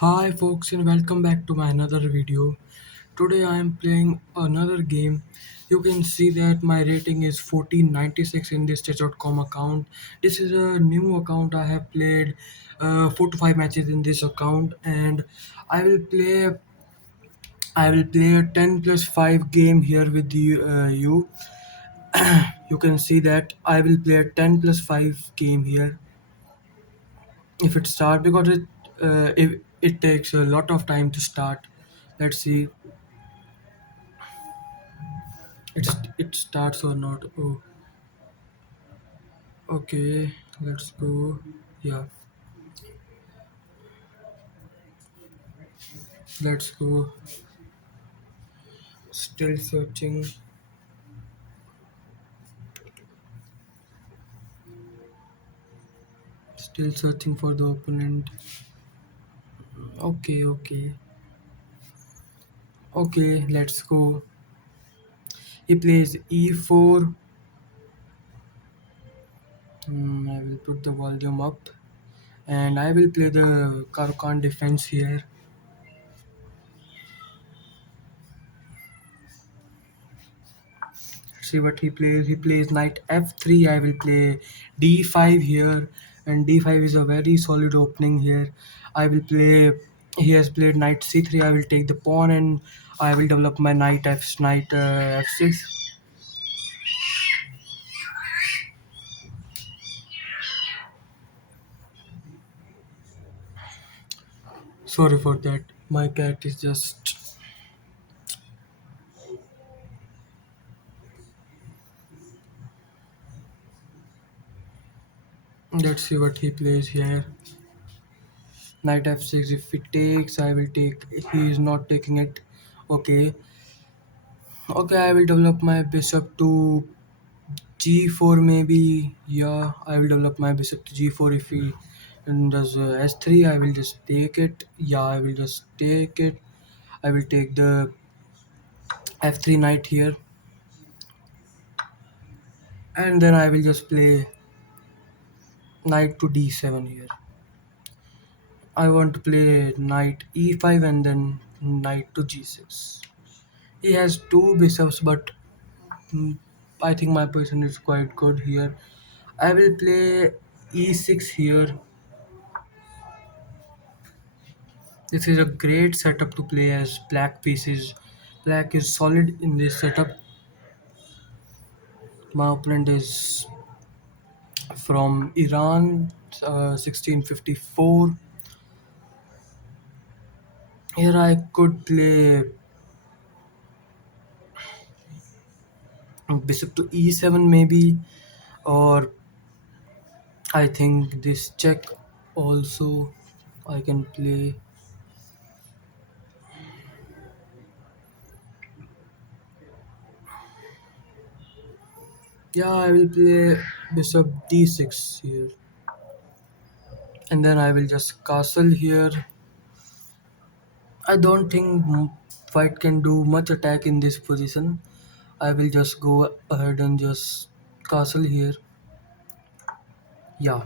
Hi folks and welcome back to my another video. Today I am playing another game. You can see that my rating is 1496 in this chess.com account. This is a new account. I have played 4 to 5 matches in this account and I will play I will play a 10 plus 5 game here with you. You can see that I will play a 10 plus 5 game here if it start because it takes a lot of time to start. Let's see it starts or not. Oh, okay, let's go. Yeah, let's go. Still searching, still searching for the opponent. Okay, let's go. He plays e4. I will put the volume up and I will play the Karukan defense here. See what he plays. He plays knight f3. I will play d5 here, and d5 is a very solid opening here. I will play. He has played knight c3. I will take the pawn, and I will develop my knight f6. Sorry for that. My cat is just. Let's see what he plays here. Knight f6. If he takes, I will take. He is not taking it. Okay. Okay. I will develop my bishop to g4 maybe. Yeah, I will develop my bishop to g4. If he does s3, I will just take it. Yeah, I will just take it. I will take the f3 knight here, and then I will just play knight to d7 here. I want to play knight e5 and then knight to g6. He has two bishops, but mm, I think my position is quite good here. I will play e6 here. This is a great setup to play as black pieces. Black is solid in this setup. My opponent is from Iran, 1654. Here I could play bishop to e7 maybe, or I think this check also I can play. Yeah, I will play bishop d6 here, and then I will just castle here. I don't think white can do much attack in this position. I will just go ahead and just castle here. Yeah,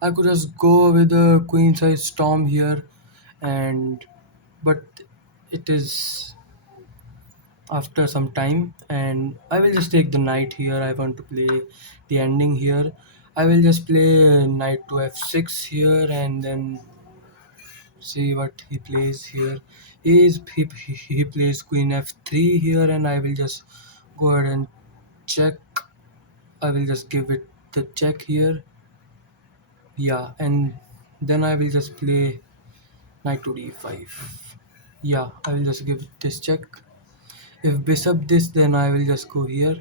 I could just go with a queen size storm here, and but it is after some time, and I will just take the knight here. I want to play the ending here. I will just play knight to f6 here, and then see what he plays here. He plays queen f3 here, and I will just go ahead and check. I will just give it the check here. Yeah, and then I will just play knight to d5. Yeah, I will just give this check. If bishop this, then I will just go here,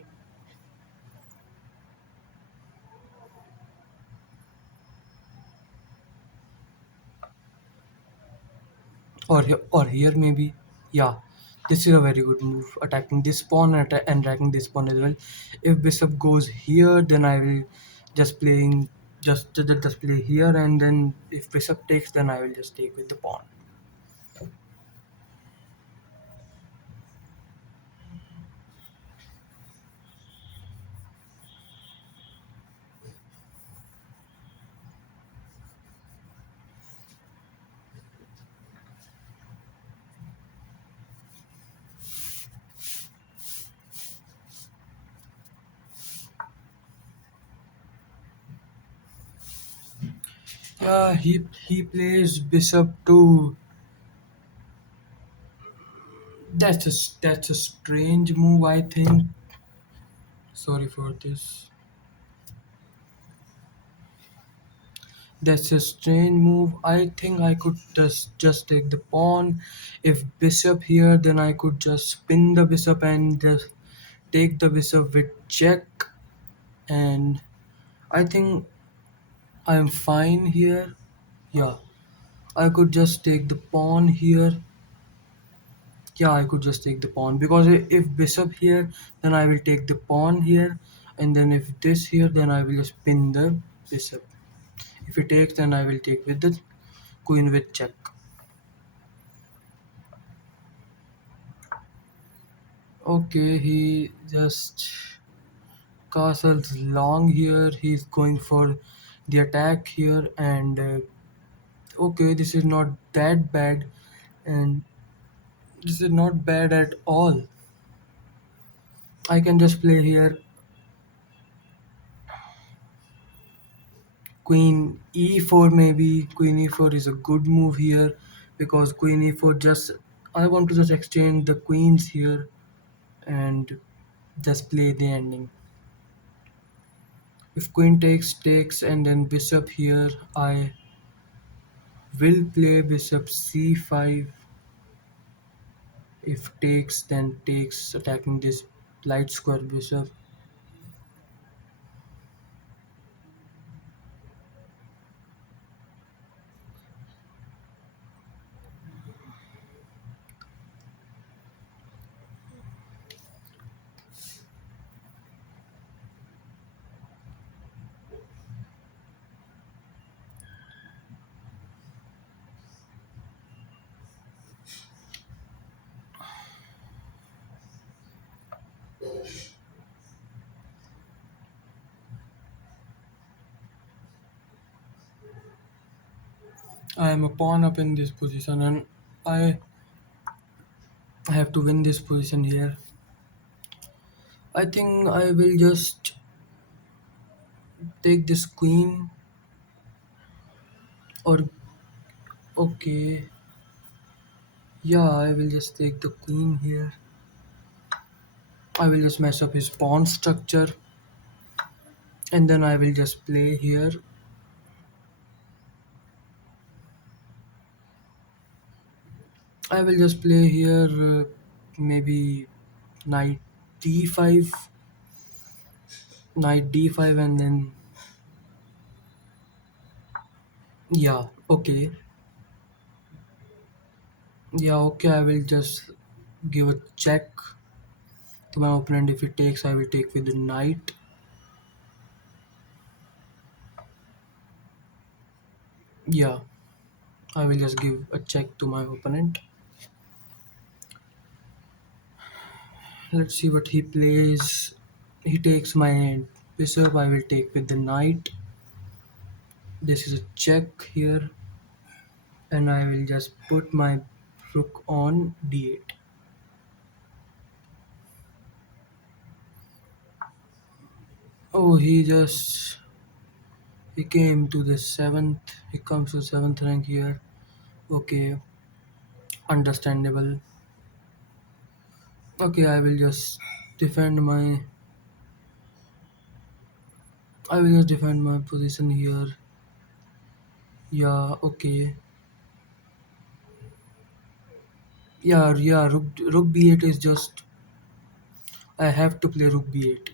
or here maybe. Yeah, this is a very good move, attacking this pawn and attacking this pawn as well. If bishop goes here, then I will just playing just play here, and then if bishop takes, then I will just take with the pawn. Yeah, he plays bishop too. That's a strange move, I think. Sorry for this. That's a strange move. I think I could just take the pawn. If bishop here, then I could just spin the bishop and just take the bishop with check. And I think I'm fine here. Yeah, I could just take the pawn here. Yeah, I could just take the pawn because if bishop here, then I will take the pawn here, and then if this here, then I will just pin the bishop. If he takes, then I will take with the queen with check. Okay, he just castles long here. He's going for the attack here, and okay, this is not that bad, and this is not bad at all. I can just play here queen e4 maybe. Queen e4 is a good move here because queen e4 just I want to just exchange the queens here and just play the ending. If queen takes and then bishop here, I will play bishop c5. If takes, then takes, attacking this light square bishop. I am a pawn up in this position and I have to win this position here. I think I will just take this queen or okay. Yeah, I will just take the queen here. I will just mess up his pawn structure and then I will just play here. I will just play here maybe knight d5, knight d5 and then yeah, okay. Yeah, okay, I will just give a check to my opponent. If he takes, I will take with the knight. Yeah, I will just give a check to my opponent. Let's see what he plays. He takes my bishop, I will take with the knight. This is a check here, and I will just put my rook on d8. Oh, he came to the seventh. He comes to seventh rank here. Okay, understandable. Okay, defend my. I will just defend my position here. Yeah, okay. Yeah. Rook b8 is just. I have to play rook b8.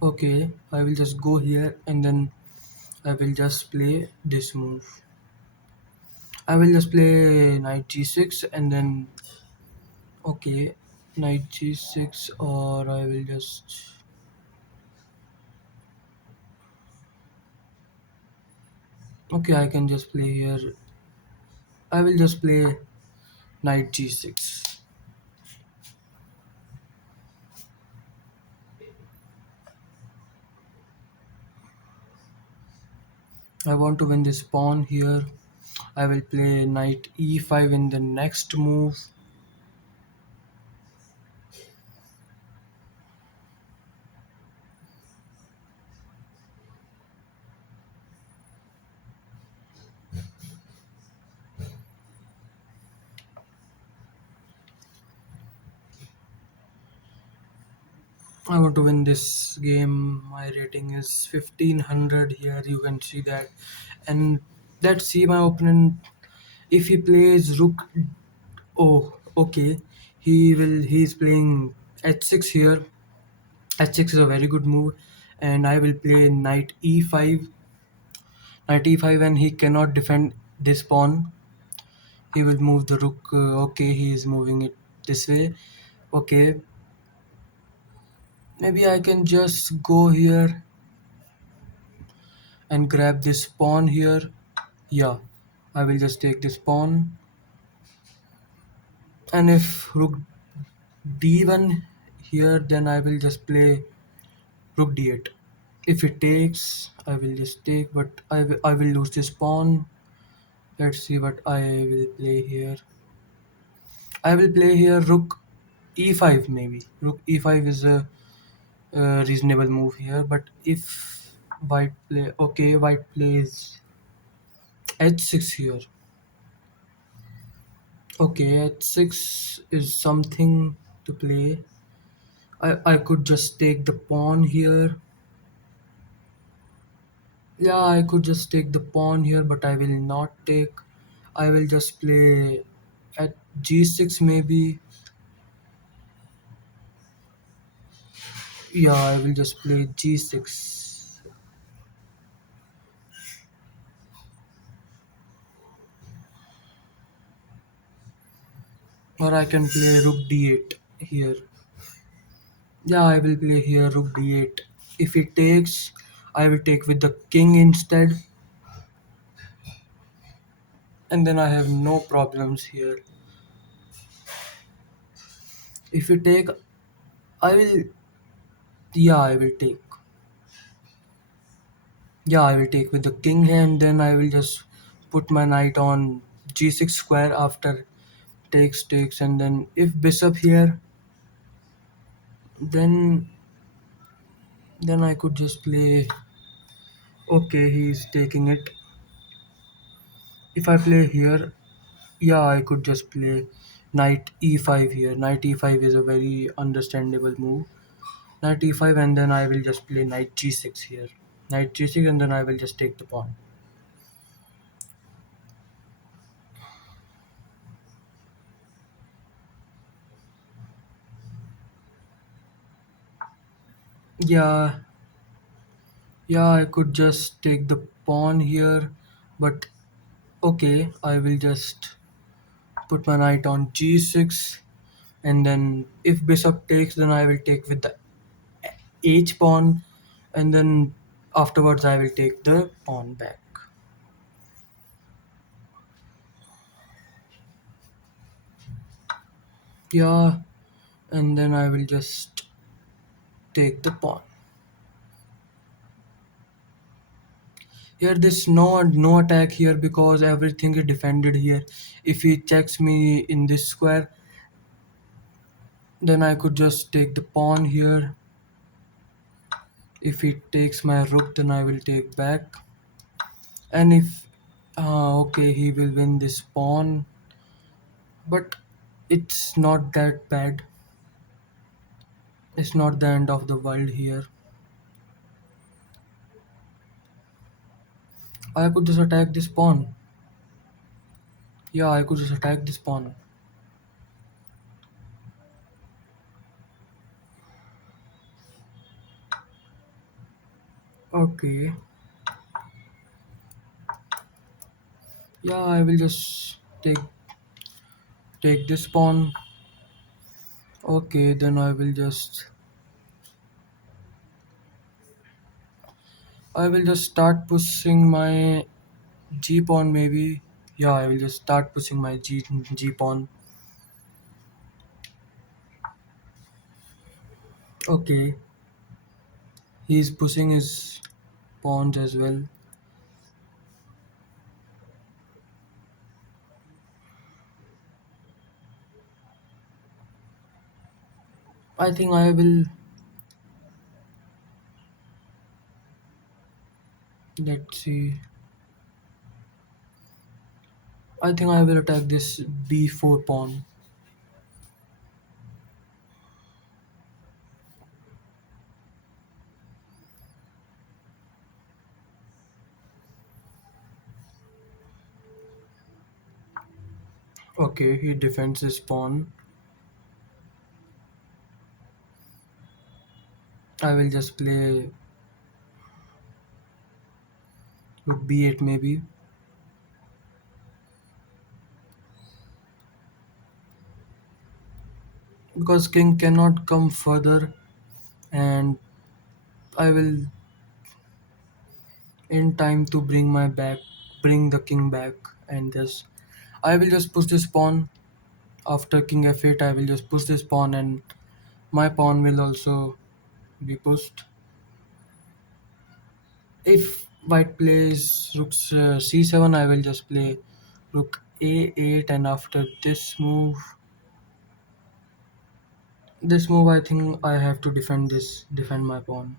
Okay, I will just go here and then I will just play this move. I will just play knight g6 and then okay, knight g6 or I will just okay, I can just play here. I will just play knight g6. I want to win this pawn here. I will play knight e5 in the next move. I want to win this game. My rating is 1500 here, you can see that. And let's see my opponent. If he plays rook, oh, okay, he's playing h6 here. H6 is a very good move, and I will play knight e5. Knight e5, and he cannot defend this pawn. He will move the rook. Okay, he is moving it this way. Okay, maybe I can just go here and grab this pawn here. Yeah, I will just take this pawn. And if rook d1 here, then I will just play rook d8. If it takes, I will just take, but I will lose this pawn. Let's see what I will play here. I will play here rook e5 maybe. Rook e5 is a reasonable move here, but if white play, okay, white plays h6 here. Okay, h6 is something to play. I could just take the pawn here. Yeah, I could just take the pawn here, but I will not take. I will just play at g6 maybe. Yeah, I will just play g6. Or I can play rook d8 here. Yeah, I will play here rook d8. If it takes, I will take with the king instead, and then I have no problems here. If you take, I will. Yeah, I will take. Yeah, I will take with the king hand. Then I will just put my knight on g6 square after takes, and then if bishop here, then I could just play. Okay, he's taking it. If I play here, yeah, I could just play knight e5 here. Knight e5 is a very understandable move. Knight e5, and then I will just play knight g6 here. Knight g6, and then I will just take the pawn. Yeah, yeah, I could just take the pawn here, but okay, I will just put my knight on g6, and then if bishop takes, then I will take with the h pawn, and then afterwards I will take the pawn back. Yeah, and then I will just take the pawn. Here, there's no attack here because everything is defended here. If he checks me in this square, then I could just take the pawn here. If he takes my rook, then I will take back. And if okay, he will win this pawn, but it's not that bad. It's not the end of the world here. I could just attack this pawn. Yeah, I could just attack this pawn. Okay. Yeah, I will just take this pawn. Okay, then I will just start pushing my G pawn maybe. Yeah, I will just start pushing my G pawn. Okay, he's pushing his pawns as well. I think I will. Let's see. I think I will attack this B4 pawn. Okay, he defends his pawn. I will just play rook b8 maybe, because king cannot come further, and I will in time to bring the king back, and just I will just push this pawn after king f8. I will just push this pawn, and my pawn will also be pushed. If white plays rook c7, I will just play rook a8, and after this move, I think I have to defend my pawn.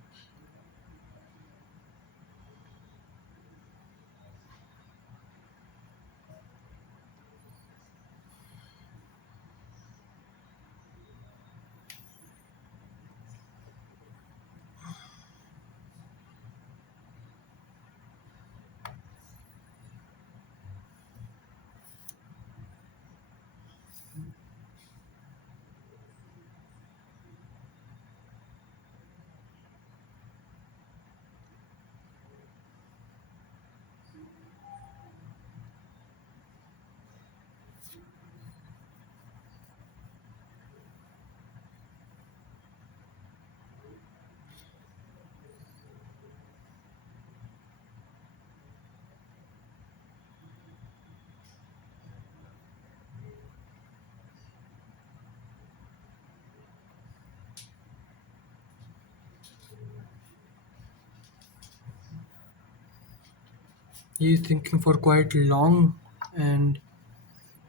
He is thinking for quite long, and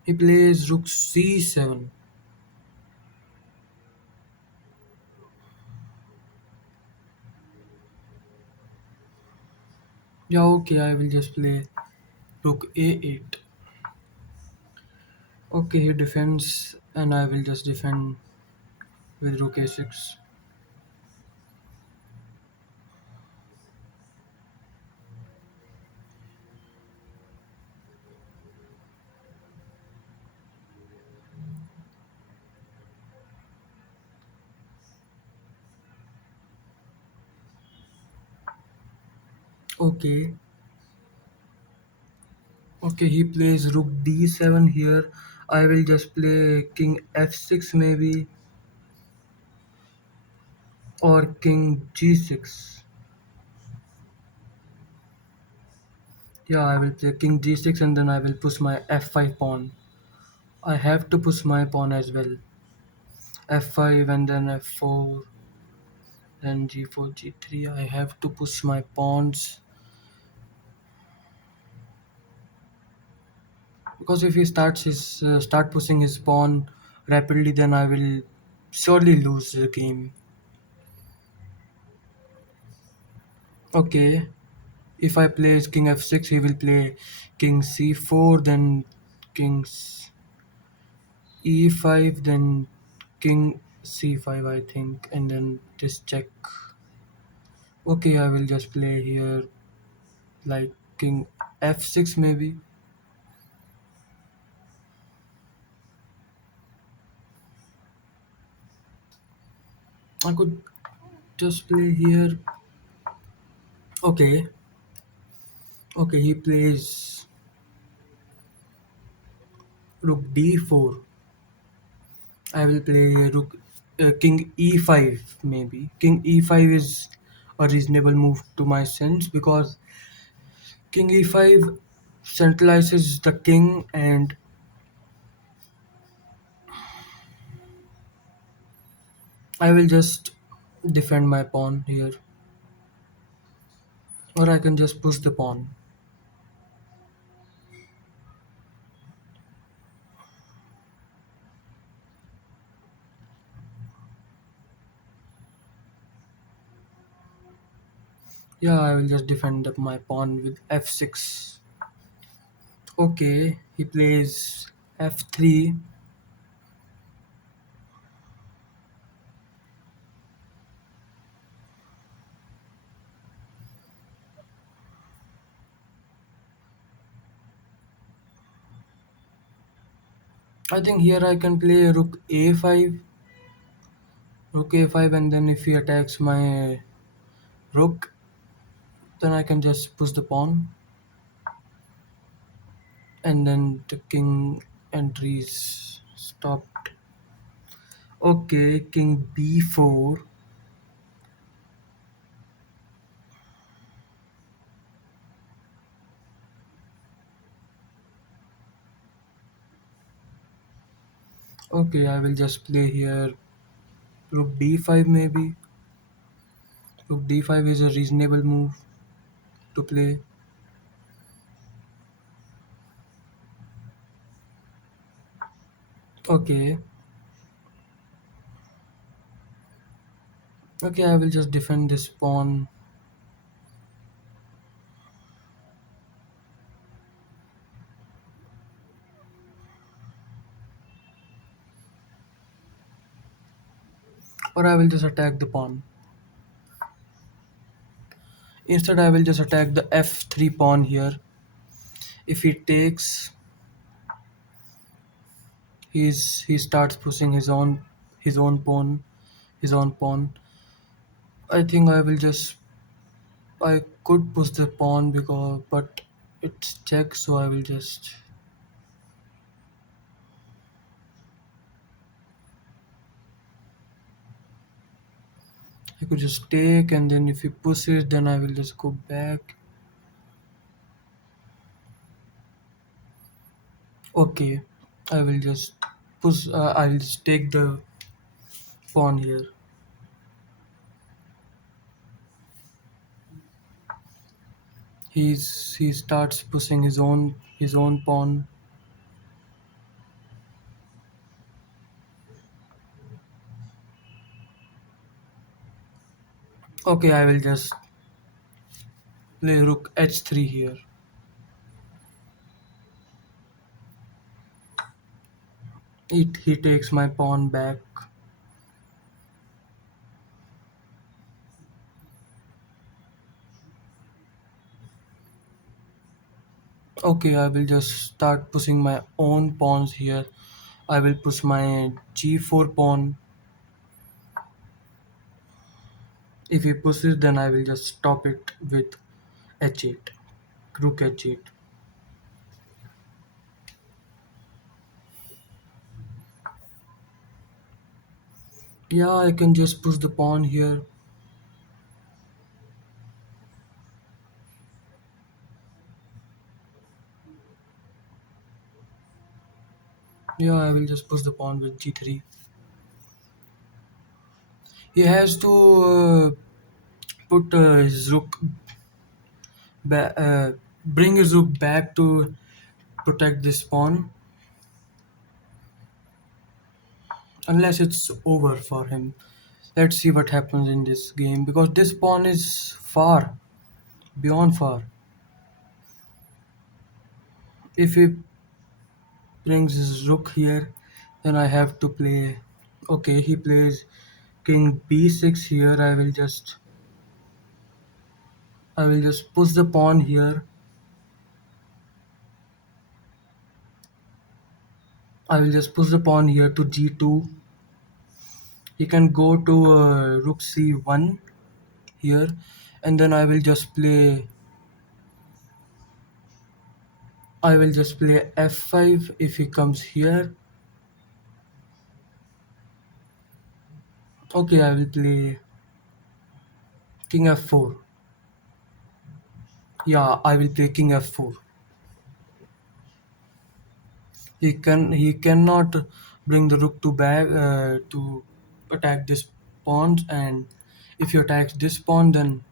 he plays rook c7. Yeah, okay, I will just play rook a8. Okay, he defends, and I will just defend with rook a6. Okay, okay, he plays rook d7 here. I will just play king f6 maybe, or king g6. Yeah, I will play king g6, and then I will push my f5 pawn. I have to push my pawn as well. f5 and then f4, then g4, g3. I have to push my pawns, because if he start pushing his pawn rapidly, then I will surely lose the game. Okay, if I play king f6, he will play king c4, then king e5, then king c5, I think, and then this check. Okay, I will just play here like king f6 maybe. I could just play here. Okay, okay, he plays rook d4. I will play rook king e5 maybe. King e5 is a reasonable move to my sense, because king e5 centralizes the king, and I will just defend my pawn here, or I can just push the pawn. Yeah, I will just defend my pawn with f6. Okay, he plays f3. I think here I can play rook a5, and then if he attacks my rook, then I can just push the pawn, and then the king entries stopped. Okay, king b4. Okay, I will just play here rook d5 maybe. Rook d5 is a reasonable move to play. Okay, okay, I will just defend this pawn. Or I will just attack the pawn. Instead, I will just attack the f3 pawn here. If he takes, he starts pushing his own pawn. I think I could push the pawn but it's check, so I will just I could just take, and then if he pushes, then I will just go back. Okay, I will just push. I'll just take the pawn here. He starts pushing his own pawn. Okay, I will just play rook h3 here. He takes my pawn back. Okay, I will just start pushing my own pawns here. I will push my g4 pawn. If he pushes, then I will just stop it with h8, rook h8. Yeah, I can just push the pawn here. Yeah, I will just push the pawn with g3. He has to put his bring his rook back to protect this pawn, unless it's over for him. Let's see what happens in this game, because this pawn is far, beyond far. If he brings his rook here, then I have to play. Okay, he plays king b6 here. I will just push the pawn here. I will just push the pawn here to g2. He can go to rook c1 here, and then I will just play f5 if he comes here. Okay, I will play king f4. Yeah, I will play king f4. He cannot bring the rook to back to attack this pawn, and if he attacks this pawn, then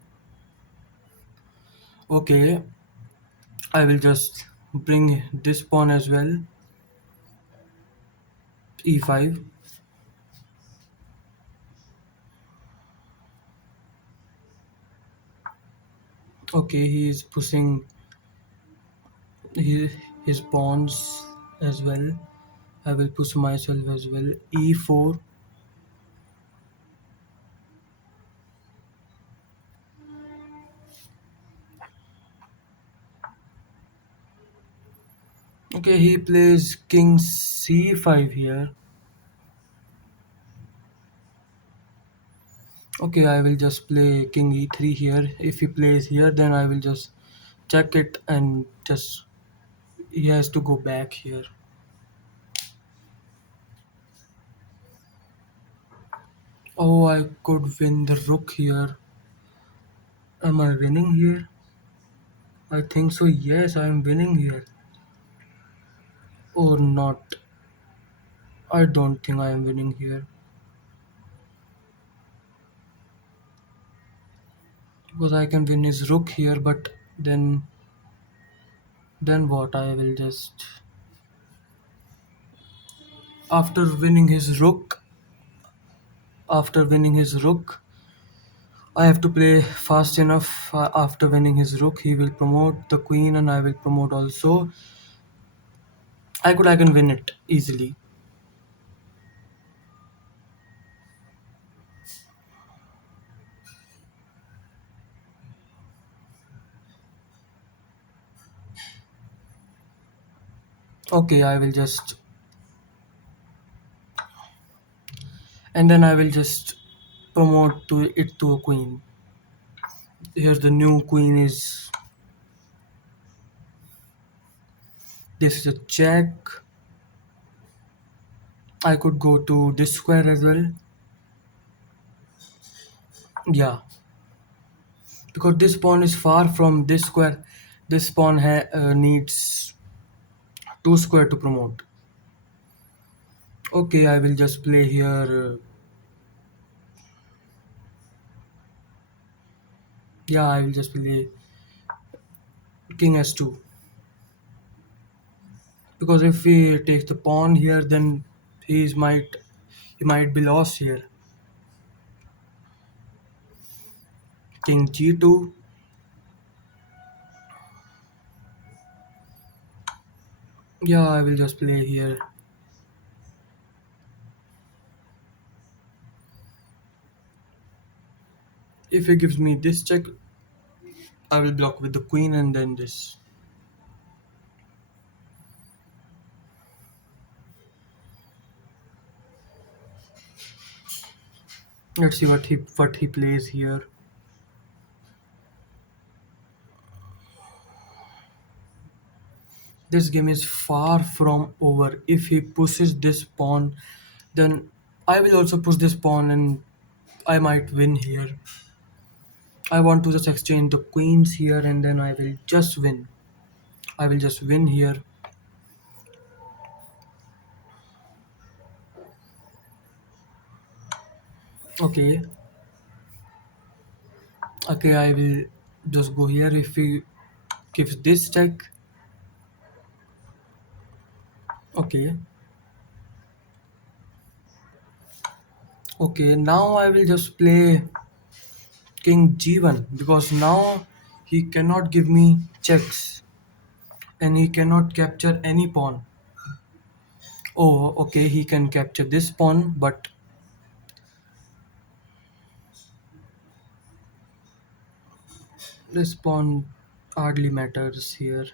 okay, I will just bring this pawn as well. e5. Okay, he is pushing his, his pawns as well. I will push myself as well. e4. Okay, he plays king c5 here. Okay, I will just play king e3 here. If he plays here, then I will just check it and just he has to go back here. Oh, I could win the rook here. Am I winning here? I think so. Yes, I am winning here. Or not. I don't think I am winning here. Because I can win his rook here, but then what? I will just after winning his rook, after winning his rook, I have to play fast enough. After winning his rook, he will promote the queen, and I will promote also. I can win it easily. Okay, I will just and then I will just promote to it to a queen. Here the new queen is this is a check. I could go to this square as well. Yeah, because this pawn is far from this square. This pawn needs two square to promote. Okay, I will just play here. Yeah, I will just play king s2 because if he takes the pawn here, then he might be lost here. King g2. Yeah, I will just play here. If he gives me this check, I will block with the queen and then this. Let's see what he plays here. This game is far from over. If he pushes this pawn, then I will also push this pawn and I might win here. I want to just exchange the queens here and then I will just win. I will just win here. Okay. Okay, I will just go here. If he gives this check. Okay. Okay, now I will just play king g1 because now he cannot give me checks and he cannot capture any pawn. Oh, okay, he can capture this pawn, but this pawn hardly matters here.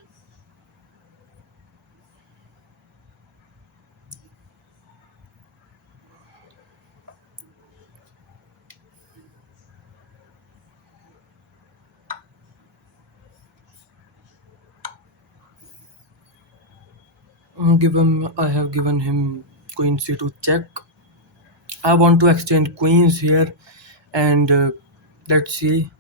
I have given him queen c2 check. I want to exchange queens here, and let's see.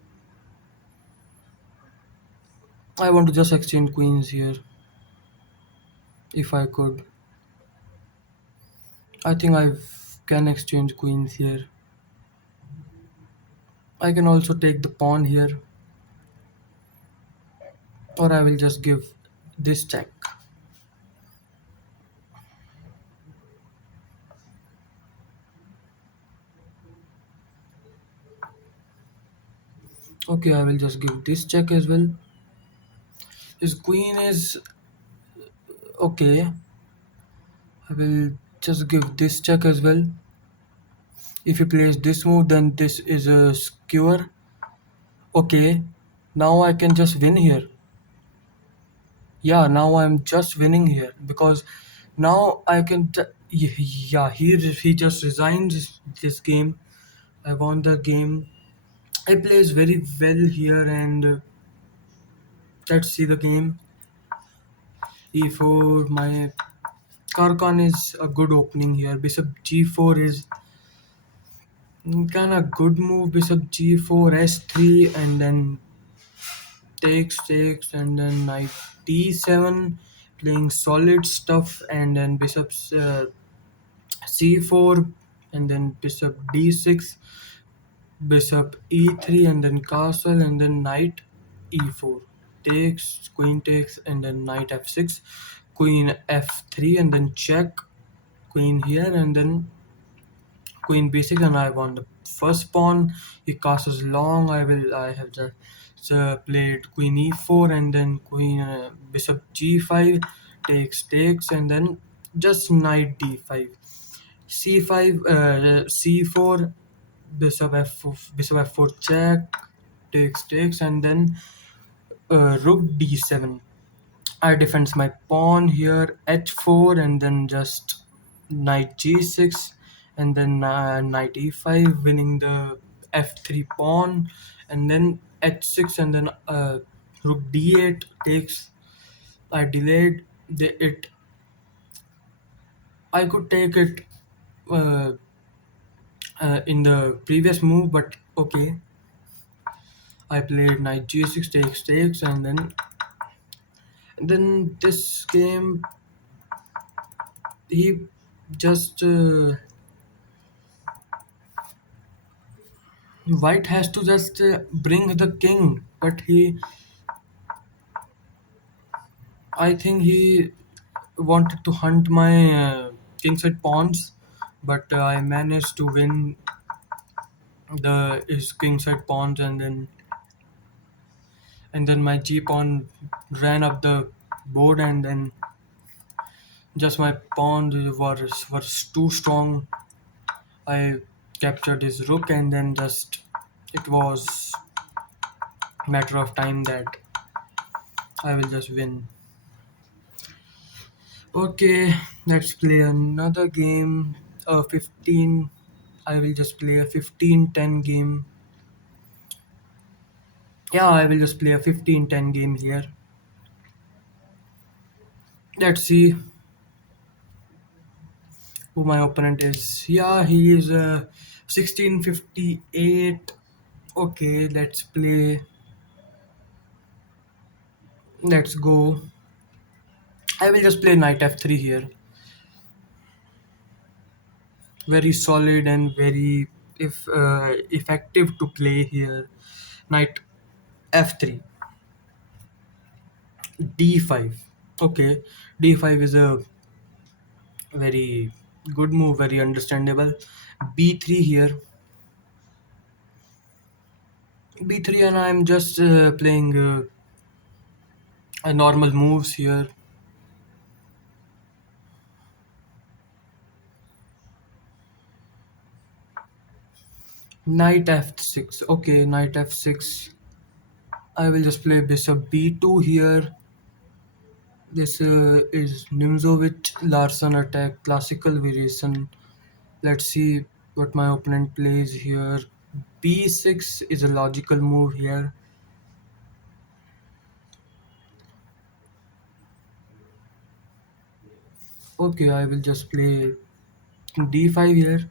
I want to just exchange queens here, if I could. I think I can exchange queens here. I can also take the pawn here, or I will just give this check. Okay, I will just give this check as well. His queen is okay. I will just give this check as well. If he plays this move, then this is a skewer. Okay, now I can just win here. Yeah, now I'm just winning here because now I can. Yeah, he just resigned this game. I won the game. I plays very well here, and let's see the game. E4. My Karkan is a good opening here. Bishop G4 is kind of good move. Bishop G4, S3, and then takes, and then knight D7, playing solid stuff, and then bishop's C4, and then bishop D6, bishop E3, and then castle, and then knight E4. Takes, queen takes, and then knight F6, queen F3, and then check, queen here, and then queen b6, and I won the first pawn. He castles long. I have just played queen e4, and then queen bishop g5, takes, and then just knight d5, c5, c4, bishop f4 check, takes, and then rook d7. I defends my pawn here, h4, and then just knight g6, and then knight e5, winning the f3 pawn, and then h6, and then rook d8 takes. I delayed it. I could take it uh, in the previous move, but okay. I played knight g6, takes, and then this game he just. White has to just bring the king, but I think he wanted to hunt my kingside pawns, but I managed to win the his kingside pawns, and then my g pawn ran up the board, and then just my pawns were too strong. I captured his rook, and then just it was matter of time that I will just win. Okay, let's play another game. 15. I will just play a 15-10 game. Yeah, I will just play a 15-10 game here. Let's see who my opponent is. Yeah, he is 1658. Okay, let's play. Let's go. I will just play knight f3 here. Very solid and very if effective to play here. Knight f3, d5. Okay, d5 is a very good move, very understandable. b3 here, b3, and I'm just playing normal moves here. Knight f6. Okay, knight f6. I will just play bishop b2 here. This is Nimzovich Larson attack, classical variation. Let's see what my opponent plays here. b6 is a logical move here. Okay, I will just play d5 here.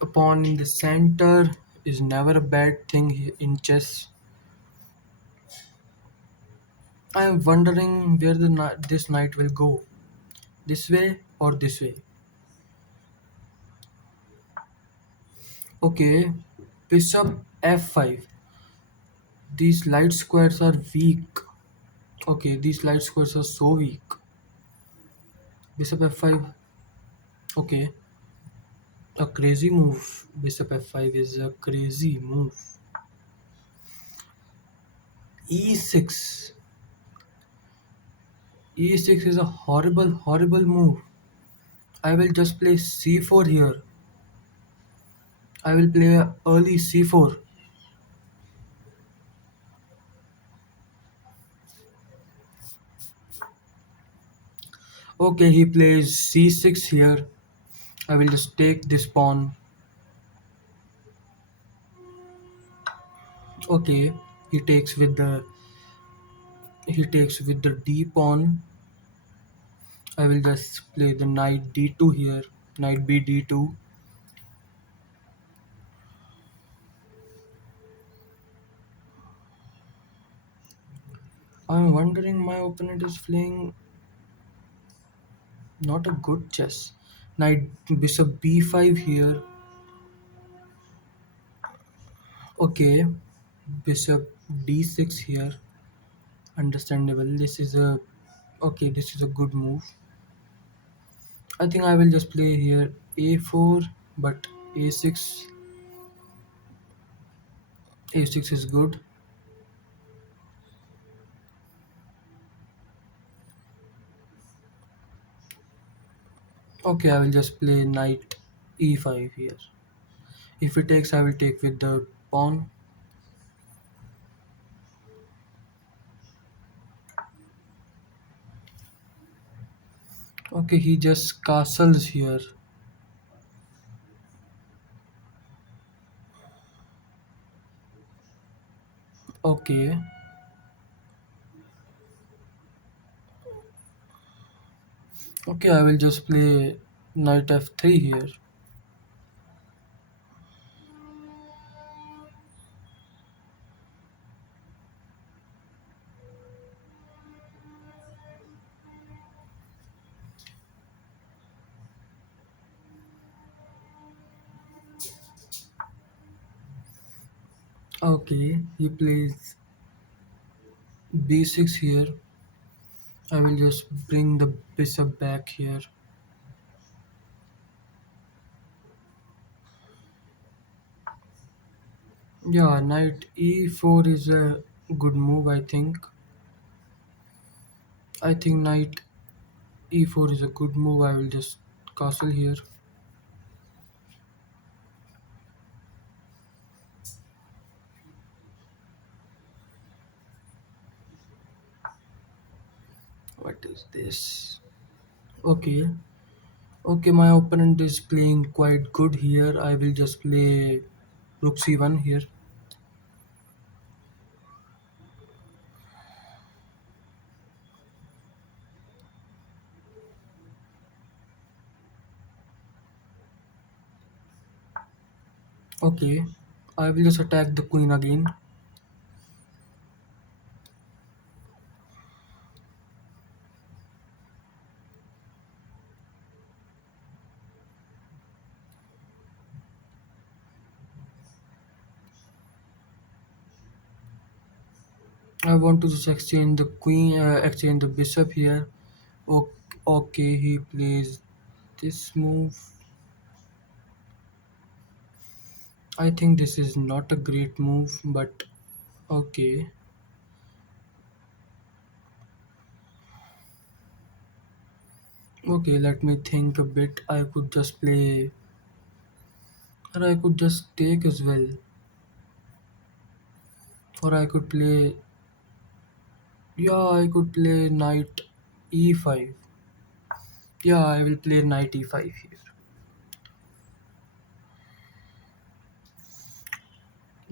A pawn in the center is never a bad thing in chess. I am wondering where this knight will go. This way or this way? Okay, bishop f5. These light squares are weak. Okay, these light squares are so weak. Bishop f5. Okay, a crazy move. Bishop f5 is a crazy move. e6. e6 is a horrible, horrible move. I will just play c4 here. I will play a early c4. Okay, he plays c6 here. I will just take this pawn. Okay, he takes with the he takes with the d pawn. I will just play the knight d2 here. Knight b d2. I'm wondering my opponent is playing not a good chess. Knight bishop b5 here. Okay, bishop d6 here. Understandable. This is a okay. This is a good move. I think I will just play here a4, but a6 a6 is good. Okay, I will just play knight e5 here. If he takes, I will take with the pawn. Okay, he just castles here. Okay, okay, I will just play knight f3 here. Okay, he plays b6 here. I will just bring the bishop back here. Yeah, knight e4 is a good move, I think. I think knight e4 is a good move. I will just castle here. What is this? Okay. Okay, my opponent is playing quite good here. I will just play rook c1 here. Okay. I will just attack the queen again. I want to just exchange the queen, exchange the bishop here. O- Okay, he plays this move. I think this is not a great move, but okay. Okay, let me think a bit. I could just play, or I could just take as well, or I could play. Yeah, I could play knight e5. Yeah, I will play knight e5 here.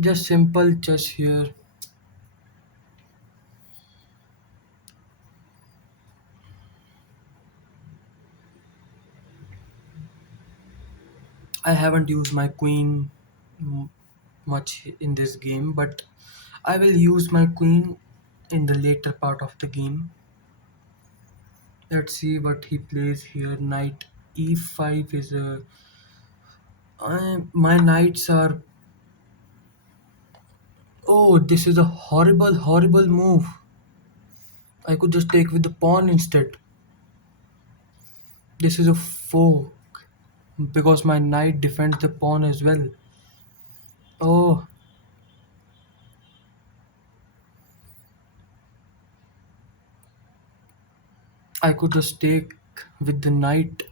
Just simple chess here. I haven't used my queen m- much in this game, but I will use my queen in the later part of the game. Let's see what he plays here. Knight e5 is a. My knights are. Oh, this is a horrible, horrible move. I could just take with the pawn instead. This is a fork because my knight defends the pawn as well. Oh, I could just take with the knight.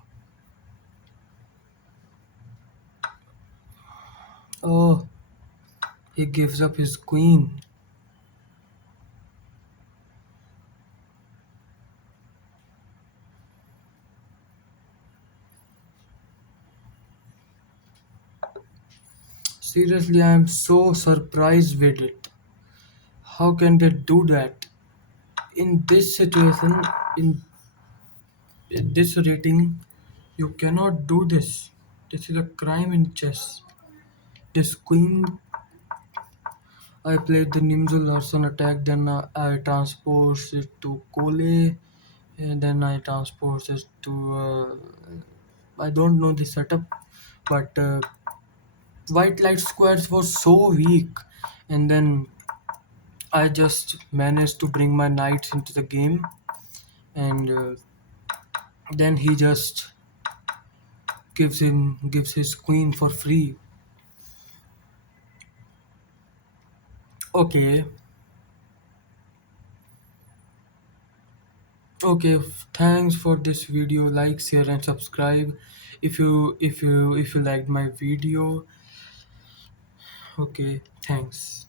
Oh, he gives up his queen. Seriously, I am so surprised with it. How can they do that? In this situation, in this rating, you cannot do this. This is a crime in chess. This queen, I played the Nimzo Larson attack, then I transpose it to Kole, and then I transpose it to. I don't know the setup, but white light squares was so weak, and then I just managed to bring my knights into the game, and then he just gives his queen for free. Okay, okay. Thanks for this video. Like, share, and subscribe. If you liked my video. Okay, thanks.